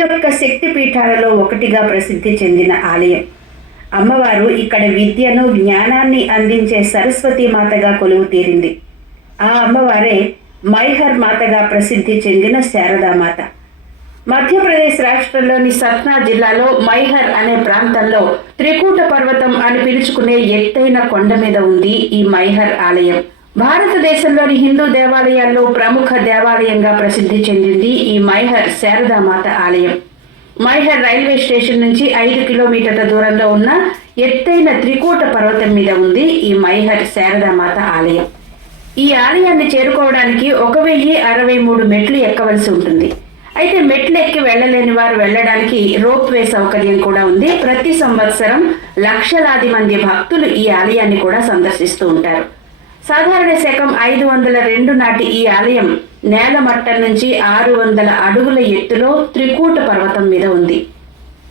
యొక్క శక్తి పీఠాలలో ఒకటిగా ప్రసిద్ధి చెందిన ఆలయం. అమ్మవారు ఇక్కడ విద్యను జ్ఞానాన్ని అందించే సరస్వతి మాతగా కొలువు తీరింది. ఆ అమ్మవారే మైహర్ మాతగా ప్రసిద్ధి చెందిన శారదామాత మధ్యప్రదేశ్ రాష్ట్రంలోని సత్నా జిల్లాలో మైహర్ అనే ప్రాంతంలో త్రికూట పర్వతం అని పిలుచుకునే ఎత్తైన కొండ మీద ఉంది ఈ మైహర్ ఆలయం. భారతదేశంలోని హిందూ దేవాలయాల్లో ప్రముఖ దేవాలయంగా ప్రసిద్ధి చెందింది ఈ మైహర్ శారదామాత ఆలయం. మైహర్ రైల్వే స్టేషన్ నుంచి ఐదు కిలోమీటర్ల దూరంలో ఉన్న ఎత్తైన త్రికూట పర్వతం మీద ఉంది ఈ మైహర్ శారదామాత ఆలయం. ఈ ఆలయాన్ని చేరుకోవడానికి ఒక వెయ్యి అరవై మూడు మెట్లు ఎక్కవలసి ఉంటుంది. అయితే మెట్లు ఎక్కి వెళ్ళలేని వారు వెళ్ళడానికి రోప్ వే సౌకర్యం కూడా ఉంది. ప్రతి సంవత్సరం లక్షలాది మంది భక్తులు ఈ ఆలయాన్ని కూడా సందర్శిస్తూ ఉంటారు. సాధారణ శకం ఐదు వందల రెండు నాటి ఈ ఆలయం నేల మట్టం నుంచి ఆరు వందల అడుగుల ఎత్తులో త్రికూట పర్వతం మీద ఉంది.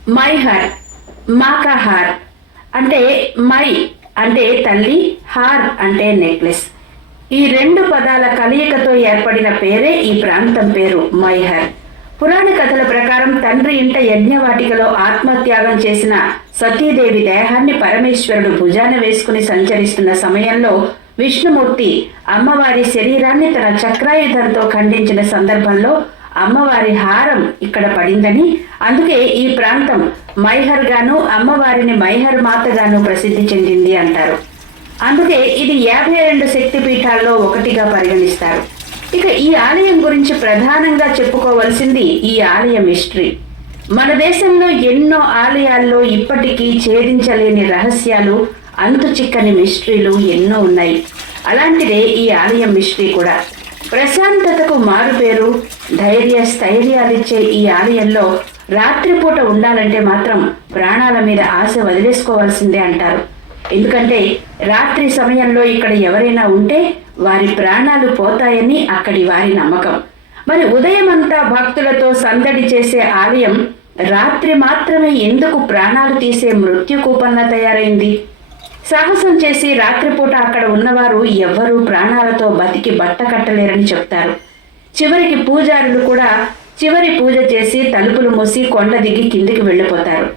మైహర్ మాకాహార్ అంటే మై అంటే తల్లి హార్ అంటే నెక్లెస్. ఈ రెండు పదాల కలయికతో ఏర్పడిన పేరే ఈ ప్రాంతం పేరు మైహర్ పురాణ కథల ప్రకారం తండ్రి ఇంట యజ్ఞవాటికలో ఆత్మత్యాగం చేసిన సతీదేవి దేహాన్ని పరమేశ్వరుడు భుజాన వేసుకుని సంచరిస్తున్న సమయంలో విష్ణుమూర్తి అమ్మవారి శరీరాన్ని తన చక్రాయుధంతో ఖండించిన సందర్భంలో అమ్మవారి హారం ఇక్కడ పడిందని అందుకే ఈ ప్రాంతం మైహర్ గాను అమ్మవారిని మైహర్ మాతగాను ప్రసిద్ధి చెందింది అంటారు. అందుకే ఇది యాభై రెండు శక్తి పీఠాల్లో ఒకటిగా పరిగణిస్తారు. ఇక ఈ ఆలయం గురించి ప్రధానంగా చెప్పుకోవలసింది ఈ ఆలయం హిస్టరీ మన దేశంలో ఎన్నో ఆలయాల్లో ఇప్పటికీ ఛేదించలేని రహస్యాలు అంతు చిక్కని మిస్టరీలు ఎన్నో ఉన్నాయి. అలాంటిదే ఈ ఆలయం మిస్టరీ కూడా. ప్రశాంతతకు మారుపేరు ధైర్య స్థైర్యాలిచ్చే ఈ ఆలయంలో రాత్రిపూట ఉండాలంటే మాత్రం ప్రాణాల మీద ఆశ వదిలేసుకోవాల్సిందే అంటారు. ఎందుకంటే రాత్రి సమయంలో ఇక్కడ ఎవరైనా ఉంటే వారి ప్రాణాలు పోతాయని అక్కడి వారి నమ్మకం. మరి ఉదయం అంతా భక్తులతో సందడి చేసే ఆలయం రాత్రి మాత్రమే ఎందుకు ప్రాణాలు తీసే మృత్యు కూపంగా తయారైంది? సాహసం చేసి రాత్రిపూట అక్కడ ఉన్నవారు ఎవ్వరూ ప్రాణాలతో బతికి బట్ట కట్టలేరని చెప్తారు. చివరికి పూజారులు కూడా చివరి పూజ చేసి తలుపులు మూసి కొండ దిగి కిందికి వెళ్ళిపోతారు.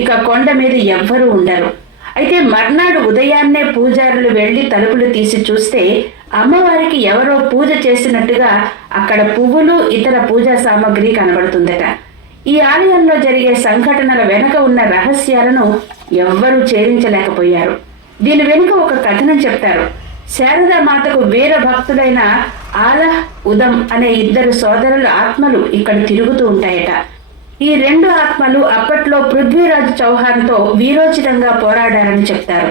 ఇక కొండ మీద ఎవ్వరూ ఉండరు. అయితే మర్నాడు ఉదయాన్నే పూజారులు వెళ్ళి తలుపులు తీసి చూస్తే అమ్మవారికి ఎవరో పూజ చేసినట్టుగా అక్కడ పువ్వులు ఇతర పూజా సామాగ్రి కనబడుతుందట. ఈ ఆలయంలో జరిగే సంఘటనల వెనుక ఉన్న రహస్యాలను ఎవ్వరూ ఛేదించలేకపోయారు. దీని వెనుక ఒక కథనం చెప్తారు. శారదా మాతకు వీర భక్తుడైన ఆలహ్ ఉదం అనే ఇద్దరు సోదరుల ఆత్మలు ఇక్కడ తిరుగుతూ ఉంటాయట. ఈ రెండు ఆత్మలు అప్పట్లో పృథ్వీరాజ్ చౌహాన్తో వీరోచితంగా పోరాడారని చెప్తారు.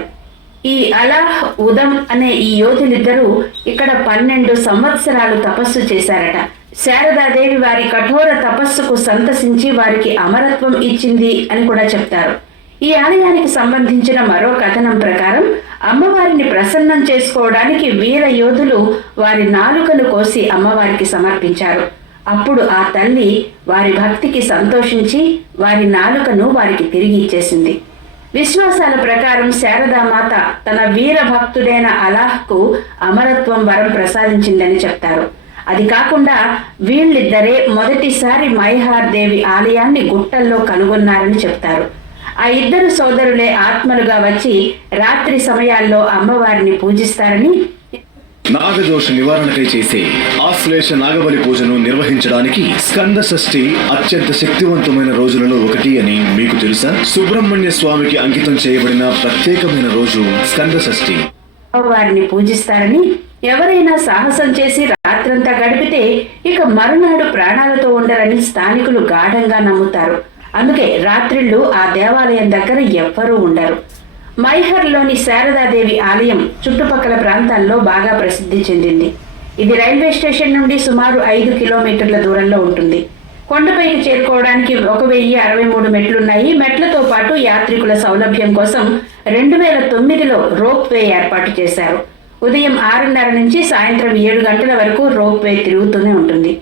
ఈ అలాహ్ ఉదం అనే ఈ యోధులిద్దరూ ఇక్కడ పన్నెండు సంవత్సరాలు తపస్సు చేశారట. శారదాదేవి వారి కఠోర తపస్సుకు సంతసించి వారికి అమరత్వం ఇచ్చింది అని కూడా చెప్తారు. ఈ ఆలయానికి సంబంధించిన మరో కథనం ప్రకారం అమ్మవారిని ప్రసన్నం చేసుకోవడానికి వీర యోధులు వారి నాలుకను కోసి అమ్మవారికి సమర్పించారు. అప్పుడు ఆ తల్లి వారి భక్తికి సంతోషించి వారి నాలుకను వారికి తిరిగి ఇచ్చేసింది. విశ్వాసాల ప్రకారం శారదామాత తన వీర భక్తుడైన అలాహ్కు అమరత్వం వరం ప్రసాదించిందని చెప్తారు. అది కాకుండా వీళ్ళిద్దరే మొదటిసారి మైహార్ దేవి ఆలయాన్ని గుట్టల్లో కనుగొన్నారని చెప్తారు. ఆ ఇద్దరు సోదరులే ఆత్మలుగా వచ్చి రాత్రి సమయాల్లో అమ్మవారిని పూజిస్తారని నాగదోష నివారణకై చేసే ఆశ్లేష నాగబలి పూజను నిర్వహించడానికి స్కంద షష్ఠి అత్యంత శక్తివంతమైన రోజులలో ఒకటి అని మీకు తెలుసా? సుబ్రహ్మణ్య స్వామికి అంకితం చేయబడిన ప్రత్యేకమైన రోజు స్కంద షష్ఠి. వారిని పూజిస్తారని ఎవరైనా సాహసం చేసి రాత్రంతా గడిపితే ఇక మరునాడు ప్రాణాలతో ఉండరని స్థానికులు గాఢంగా నమ్ముతారు. అందుకే రాత్రిళ్ళు ఆ దేవాలయం దగ్గర ఎవ్వరూ ఉండరు. మైహర్లోని శారదాదేవి ఆలయం చుట్టుపక్కల ప్రాంతాల్లో బాగా ప్రసిద్ధి చెందింది. ఇది రైల్వే స్టేషన్ నుండి సుమారు ఐదు కిలోమీటర్ల దూరంలో ఉంటుంది. కొండపైకి చేరుకోవడానికి ఒక వెయ్యి అరవై మూడు మెట్లున్నాయి. మెట్లతో పాటు యాత్రికుల సౌలభ్యం కోసం రెండు వేల తొమ్మిదిలో రోప్ వే ఏర్పాటు చేశారు. ఉదయం ఆరున్నర నుంచి సాయంత్రం ఏడు గంటల వరకు రోప్ వే తిరుగుతూనే ఉంటుంది.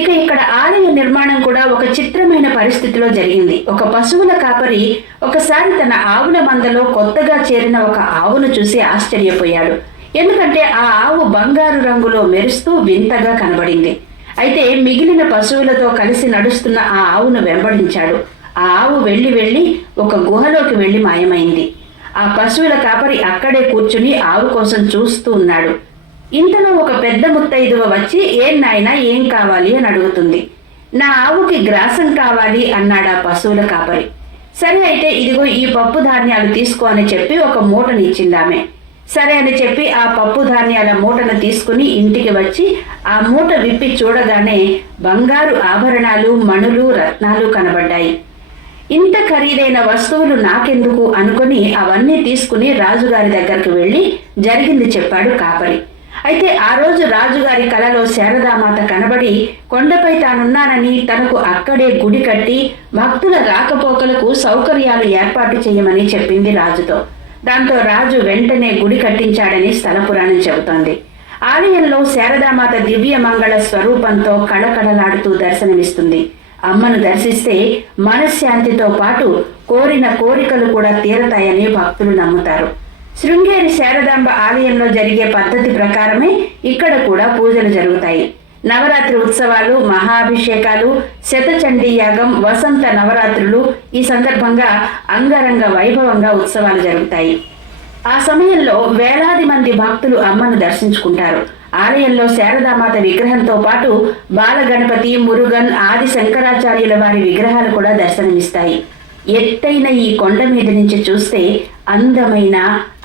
ఇక ఇక్కడ ఆలయ నిర్మాణం కూడా ఒక చిత్రమైన పరిస్థితిలో జరిగింది. ఒక పశువుల కాపరి ఒకసారి తన ఆవుల మందలో కొత్తగా చేరిన ఒక ఆవును చూసి ఆశ్చర్యపోయాడు. ఎందుకంటే ఆ ఆవు బంగారు రంగులో మెరుస్తూ వింతగా కనబడింది. అయితే మిగిలిన పశువులతో కలిసి నడుస్తున్న ఆ ఆవును వెంబడించాడు. ఆ ఆవు వెళ్ళి వెళ్ళి ఒక గుహలోకి వెళ్ళి మాయమైంది. ఆ పశువుల కాపరి అక్కడే కూర్చుని ఆవు కోసం చూస్తూ ఉన్నాడు. ఇంతలో ఒక పెద్ద ముత్తైదువ వచ్చి ఏం నాయనా ఏం కావాలి? అని అడుగుతుంది. నా ఆవుకి గ్రాసం కావాలి అన్నాడా పశువుల కాపరి. సరే అయితే ఇదిగో ఈ పప్పు ధాన్యాలు తీసుకో అని చెప్పి ఒక మూటనిచ్చిందామె ఆమె. సరే అని చెప్పి ఆ పప్పు ధాన్యాల మూటను తీసుకుని ఇంటికి వచ్చి ఆ మూట విప్పి చూడగానే బంగారు ఆభరణాలు మణులు రత్నాలు కనబడ్డాయి. ఇంత ఖరీదైన వస్తువులు నాకెందుకు? అనుకుని అవన్నీ తీసుకుని రాజుగారి దగ్గరకు వెళ్ళి జరిగింది చెప్పాడు కాపరి. అయితే ఆ రోజు రాజుగారి కలలో శారదామాత కనబడి కొండపై తానున్నానని తనకు అక్కడే గుడి కట్టి భక్తుల రాకపోకలకు సౌకర్యాలు ఏర్పాటు చేయమని చెప్పింది రాజుతో. దాంతో రాజు వెంటనే గుడి కట్టించాడని స్థల పురాణం చెబుతోంది. ఆలయంలో శారదామాత దివ్య మంగళ స్వరూపంతో కళకళలాడుతూ దర్శనమిస్తుంది. అమ్మను దర్శిస్తే మనశ్శాంతితో పాటు కోరిన కోరికలు కూడా తీరతాయని భక్తులు నమ్ముతారు. శృంగేరి శారదాంబ ఆలయంలో జరిగే పద్ధతి ప్రకారమే ఇక్కడ కూడా పూజలు జరుగుతాయి. నవరాత్రి ఉత్సవాలు మహాభిషేకాలు శతచండీ యాగం వసంత నవరాత్రులు ఈ సందర్భంగా అంగరంగ వైభవంగా ఉత్సవాలు జరుగుతాయి. ఆ సమయంలో వేలాది మంది భక్తులు అమ్మను దర్శించుకుంటారు. ఆలయంలో శారదామాత విగ్రహంతో పాటు బాలగణపతి మురుగన్ ఆది శంకరాచార్యుల వారి విగ్రహాలు కూడా దర్శనమిస్తాయి. ఎత్తైన ఈ కొండ మీద నుంచి చూస్తే అందమైన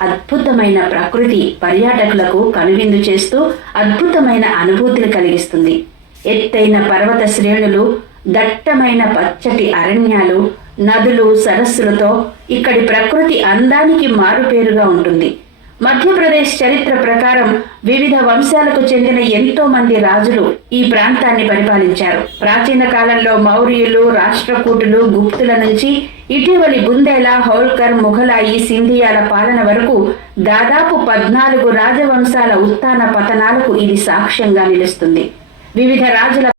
అద్భుతమైన ప్రకృతి పర్యాటకులకు కనువిందు చేస్తూ అద్భుతమైన అనుభూతిని కలిగిస్తుంది. ఎత్తైన పర్వత శ్రేణులు దట్టమైన పచ్చటి అరణ్యాలు నదులు సరస్సులతో ఇక్కడి ప్రకృతి అందానికి మారుపేరుగా ఉంటుంది. మధ్యప్రదేశ్ చరిత్ర ప్రకారం వివిధ వంశాలకు చెందిన ఎంతో మంది రాజులు ఈ ప్రాంతాన్ని పరిపాలించారు. ప్రాచీన కాలంలో మౌర్యులు రాష్ట్రకూటులు గుప్తుల నుంచి ఇటీవలి బుందేలా హోల్కర్ ముఘలాయి సింధియాల పాలన వరకు దాదాపు పద్నాలుగు రాజవంశాల ఉత్థాన పతనాలకు ఇది సాక్ష్యంగా నిలుస్తుంది. వివిధ రాజుల